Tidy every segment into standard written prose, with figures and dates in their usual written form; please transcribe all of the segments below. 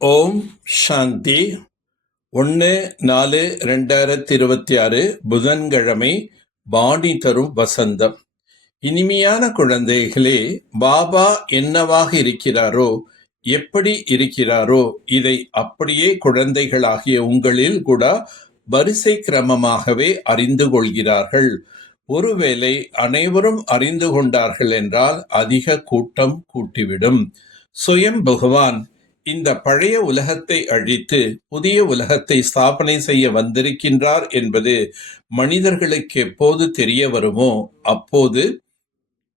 ஓம் சாந்தி. 1/4/2026 புதன்கிழமை. வாணி தரும் வசந்தம். இனிமையான குழந்தைகளே, பாபா என்னவாக இருக்கிறாரோ, எப்படி இருக்கிறாரோ, இதை அப்படியே குழந்தைகளாகிய உங்களில் கூட வரிசை கிரமமாகவே அறிந்து கொள்கிறார்கள். ஒருவேளை அனைவரும் அறிந்து கொண்டார்கள் என்றால் அதிக கூட்டம் கூட்டிவிடும். சுயம் பகவான் இந்த பழைய உலகத்தை அழித்து புதிய உலகத்தை ஸ்தாபனை செய்ய வந்திருக்கின்றார் என்பது மனிதர்களுக்கு எப்போது தெரிய வருமோ அப்போது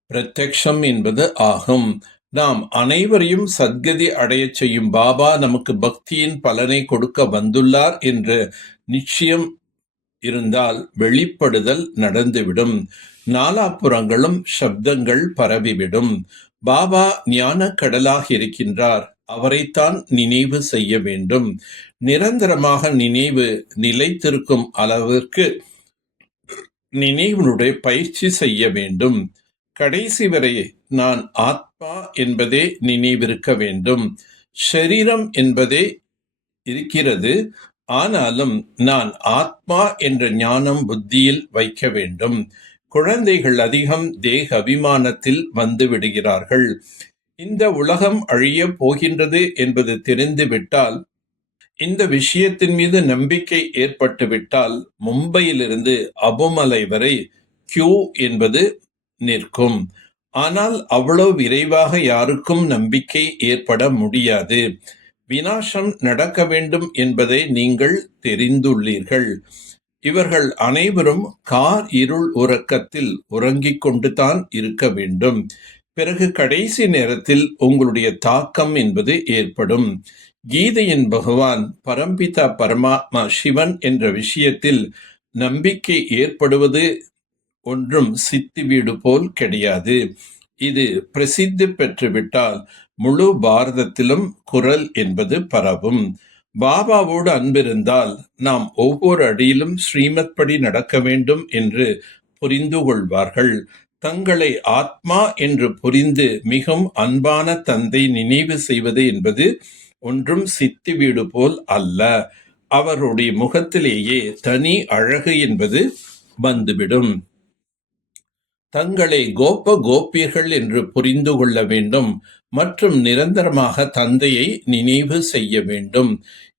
பிரத்யக்ஷம் என்பது ஆகும். நாம் அனைவரையும் சத்கதி அடையச் செய்யும் பாபா நமக்கு பக்தியின் பலனை கொடுக்க வந்துள்ளார் என்ற நிச்சயம் இருந்தால் வெளிப்படுதல் நடந்துவிடும். நாலாபுறங்களும் சப்தங்கள் பரவிவிடும். பாபா ஞான கடலாக இருக்கின்றார். அவரைத்தான் நினைவு செய்ய வேண்டும். நிரந்தரமாக நினைவு நிலைத்திருக்கும் அளவிற்கு நினைவினுடைய பயிற்சி செய்ய வேண்டும். கடைசி வரை நான் ஆத்மா என்பதே நினைவிருக்க வேண்டும். ஷரீரம் என்பதே இருக்கிறது, ஆனாலும் நான் ஆத்மா என்ற ஞானம் புத்தியில் வைக்க வேண்டும். குழந்தைகள் அதிகம் தேக அபிமானத்தில் வந்து விடுகிறார்கள். இந்த உலகம் அழிய போகின்றது என்பது தெரிந்துவிட்டால், இந்த விஷயத்தின் மீது நம்பிக்கை ஏற்பட்டுவிட்டால், மும்பையிலிருந்து அபுமலை வரை கியூ என்பது நிற்கும். ஆனால் அவ்வளவு விரைவாக யாருக்கும் நம்பிக்கை ஏற்பட முடியாது. வினாசம் நடக்க வேண்டும் என்பதை நீங்கள் தெரிந்துள்ளீர்கள். இவர்கள் அனைவரும் கார் இருள் உறக்கத்தில் உறங்கிக் கொண்டுதான் இருக்க வேண்டும். பிறகு கடைசி நேரத்தில் உங்களுடைய தாக்கம் என்பது ஏற்படும். கீதையின் பகவான் பரம்பிதா பரமாத்மா சிவன் என்ற விஷயத்தில் நம்பிக்கை ஏற்படுவது ஒன்றும் சித்தி வீடு போல் கிடையாது. இது பிரசித்தி பெற்றுவிட்டால் முழு பாரதத்திலும் குரல் என்பது பரவும். பாபாவோடு அன்பிருந்தால் நாம் ஒவ்வொரு அடியிலும் ஸ்ரீமத் படி நடக்க வேண்டும் என்று புரிந்து கொள்வார்கள். தங்களை ஆத்மா என்று புரிந்து மிகவும் அன்பான தந்தை நினைவு செய்வது என்பது ஒன்றும் சித்தி வீடு போல் அல்ல. அவருடைய முகத்திலேயே தனி அழகு என்பது வந்துவிடும். தங்களை கோபியர்கள் என்று புரிந்து கொள்ள வேண்டும் மற்றும் நிரந்தரமாக தந்தையை நினைவு செய்ய வேண்டும்.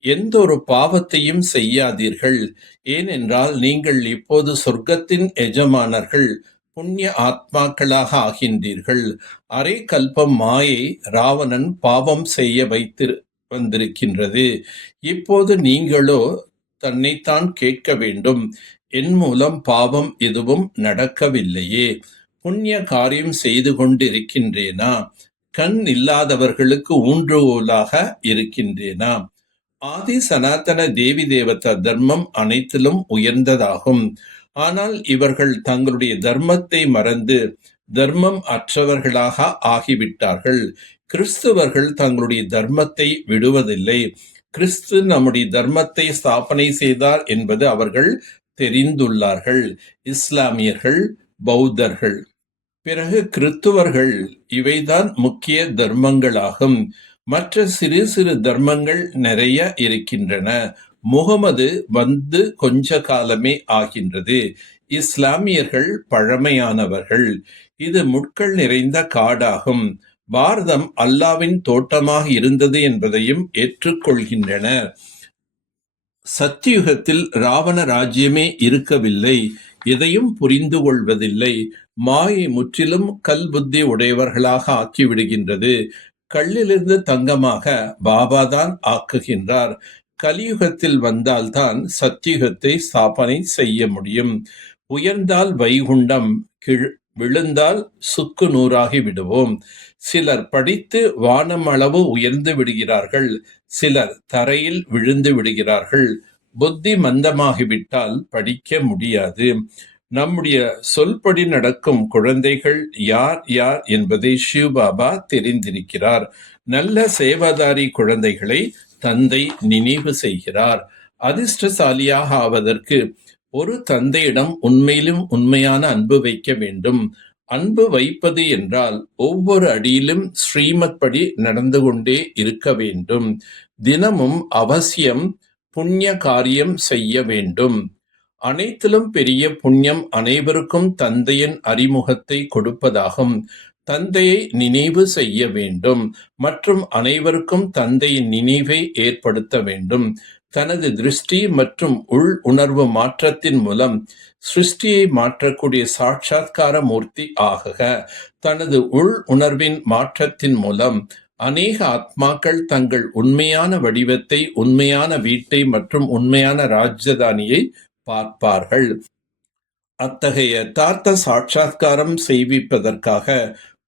எந்த ஒரு பாவத்தையும் செய்யாதீர்கள். ஏனென்றால் நீங்கள் இப்போது சொர்க்கத்தின் எஜமானர்கள், புண்ணிய ஆத்மாக்களாக ஆகின்றீர்கள். அரை கல்பம் மாயை ராவணன் பாவம் செய்ய வைத்து வந்திருக்கின்றது. இப்போது நீங்களோ தன்னைத்தான் கேட்க வேண்டும், என் மூலம் பாவம் எதுவும் நடக்கவில்லையே, புண்ணிய காரியம் செய்து கொண்டிருக்கின்றேனா, கண் இல்லாதவர்களுக்கு ஊன்றுகோலாக இருக்கின்றேனா. ஆதி சனாதன தேவி தேவதா தர்மம் அனைத்திலும் உயர்ந்ததாகும். ஆனால் இவர்கள் தங்களுடைய தர்மத்தை மறந்து தர்மம் அற்றவர்களாக ஆகிவிட்டார்கள். கிறிஸ்துவர்கள் தங்களுடைய தர்மத்தை விடுவதில்லை. கிறிஸ்து நம்முடைய தர்மத்தை ஸ்தாபனை செய்தார் என்பது அவர்கள் தெரிந்துள்ளார்கள். இஸ்லாமியர்கள், பௌத்தர்கள், பிறகு கிறித்துவர்கள், இவைதான் முக்கிய தர்மங்களாகும். மற்ற சிறு சிறு தர்மங்கள் நிறைய இருக்கின்றன. முகமது வந்து கொஞ்ச காலமே ஆகின்றது. இஸ்லாமியர்கள் பழமையானவர்கள். இது முட்கள் நிறைந்த காடாகும். பாரதம் அல்லாவின் தோட்டமாக இருந்தது என்பதையும் ஏற்றுக்கொள்கின்றனர். சத்தியுகத்தில் ராவண ராஜ்யமே இருக்கவில்லை. எதையும் புரிந்து கொள்வதில்லை. மாயை முற்றிலும் கல் புத்தி உடையவர்களாக ஆக்கிவிடுகின்றது. கல்லிலிருந்து தங்கமாக பாபாதான் ஆக்குகின்றார். கலியுகத்தில் வந்தால்தான் சத்தியுகத்தை ஸ்தாபனை செய்ய முடியும். உயர்ந்தால் வைகுண்டம், விழுந்தால் சுக்கு நூறாகி விடுவோம். சிலர் படித்து வானம் அளவு உயர்ந்து விடுகிறார்கள். சிலர் தரையில் விழுந்து விடுகிறார்கள். புத்தி மந்தமாகிவிட்டால் படிக்க முடியாது. நம்முடைய சொல்படி நடக்கும் குழந்தைகள் யார் யார் என்பதை சிவபாபா தெரிந்திருக்கிறார். நல்ல சேவாதாரி குழந்தைகளை தந்தை நினைவு செய்கிறார். அதிர்ஷ்டசாலியாக ஆவதற்கு ஒரு தந்தையிடம் உண்மையிலும் உண்மையான அன்பு வைக்க வேண்டும். அன்பு வைப்பது என்றால் ஒவ்வொரு அடியிலும் ஸ்ரீமத் படி நடந்து கொண்டே இருக்க வேண்டும். தினமும் அவசியம் புண்ணிய காரியம் செய்ய வேண்டும். அனைத்திலும் பெரிய புண்ணியம் அனைவருக்கும் தந்தையின் அறிமுகத்தை கொடுப்பதாகும். தந்தையை நினைவு செய்ய வேண்டும் மற்றும் அனைவருக்கும் தந்தையின் நினைவை ஏற்படுத்த வேண்டும். தனது திருஷ்டி மற்றும் உள் உணர்வு மாற்றத்தின் மூலம் சிருஷ்டியை மாற்றக்கூடிய சாட்சாத்கார மூர்த்தி ஆகுக. தனது உள் உணர்வின் மாற்றத்தின் மூலம் அநேக ஆத்மாக்கள் தங்கள் உண்மையான வடிவத்தை, உண்மையான வீட்டை மற்றும் உண்மையான ராஜதானியை பார்ப்பார்கள். அத்தகைய யதார்த்த சாட்சாத்காரம் செய்விப்பதற்காக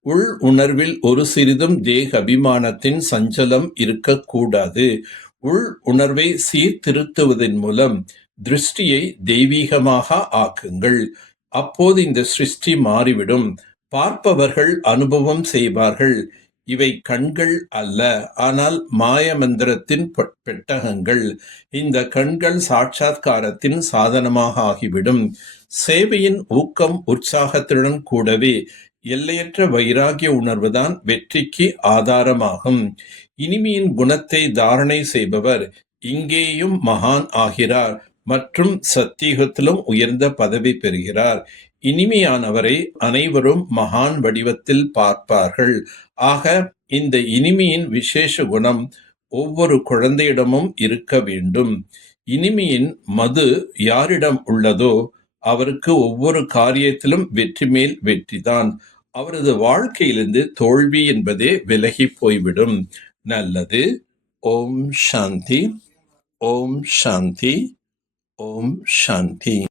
உள் உணர்வில் ஒரு சிறிதும் தேக அபிமானத்தின் சஞ்சலம் இருக்கக்கூடாது. உள் உணர்வை சீர்திருத்துவதன் மூலம் திருஷ்டியை தெய்வீகமாக ஆக்குங்கள். அப்போது இந்த சிருஷ்டி மாறிவிடும். பார்ப்பவர்கள் அனுபவம் செய்வார்கள். இவை கண்கள் அல்ல, ஆனால் மாய மந்திரத்தின் பெட்டகங்கள். இந்த கண்கள் சாட்சாத்காரத்தின் சாதனமாக ஆகிவிடும். சேவையின் ஊக்கம் உற்சாகத்துடன் கூடவே எல்லையற்ற வைராகிய உணர்வுதான் வெற்றிக்கு ஆதாரமாகும். இனிமையின் குணத்தை தாரணை செய்பவர் இங்கேயும் மகான் ஆகிறார் மற்றும் சத்தியுகத்திலும் உயர்ந்த பதவி பெறுகிறார். இனிமையானவரை அனைவரும் மகான் வடிவத்தில் பார்ப்பார்கள். ஆக இந்த இனிமையின் விசேஷ குணம் ஒவ்வொரு குழந்தையிடமும் இருக்க வேண்டும். இனிமையின் மது யாரிடம் உள்ளதோ அவருக்கு ஒவ்வொரு காரியத்திலும் வெற்றி மேல் வெற்றிதான். அவரது வாழ்க்கையிலிருந்து தோல்வி என்பதே விலகி போய்விடும். நல்லது. ஓம் சாந்தி. ஓம் சாந்தி. ஓம் சாந்தி.